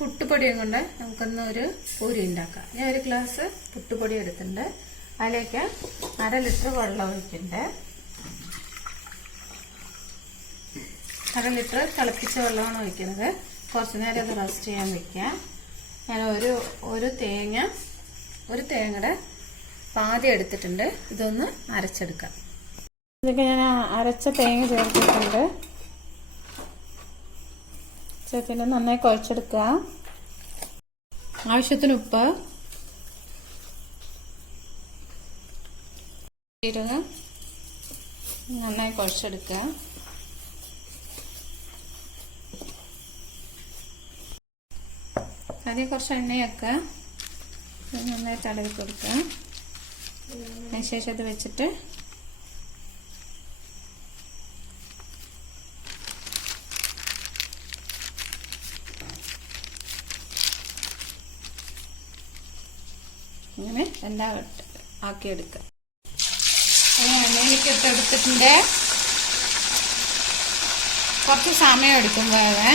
പുട്ടുപൊടിയും കൊണ്ട് നമുക്കൊന്ന് ഒരു പൂരി ഉണ്ടാക്കാം. ഞാൻ ഒരു ഗ്ലാസ് പുട്ടുപൊടി എടുത്തിട്ടുണ്ട്. അതിലേക്ക് 1/2 ലിറ്റർ വെള്ളം ഒഴിക്കുന്നുണ്ട്. 1/2 ലിറ്റർ തിളപ്പിച്ച വെള്ളമാണ് ഒഴിക്കുന്നത്. കുറച്ച് നേരം അത് റെസ്റ്റ് ചെയ്യാൻ വെക്കാം. ഞാൻ ഒരു തേങ്ങയുടെ പാതി എടുത്തിട്ടുണ്ട്. ഇതൊന്ന് അരച്ചെടുക്കാം. ഇതൊക്കെ ഞാൻ അരച്ച തേങ്ങ ചേർത്തിട്ടുണ്ട്. ചേർത്തിട്ട് നന്നായി കുഴച്ചെടുക്കുക. ആവശ്യത്തിന് ഉപ്പ്, ജീരകം നന്നായി കുഴച്ചെടുക്കുക. അതിൽ കുറച്ച് എണ്ണയൊക്കെ നന്നായി തടവി കൊടുക്കുക. അതിനുശേഷം അത് വെച്ചിട്ട് ഇങ്ങനെ എല്ലാം ആക്കിയെടുക്കുക. എണ്ണയിലേക്ക് എടുത്തിട്ടുണ്ട്. കുറച്ച് സമയം എടുക്കും വേവേ.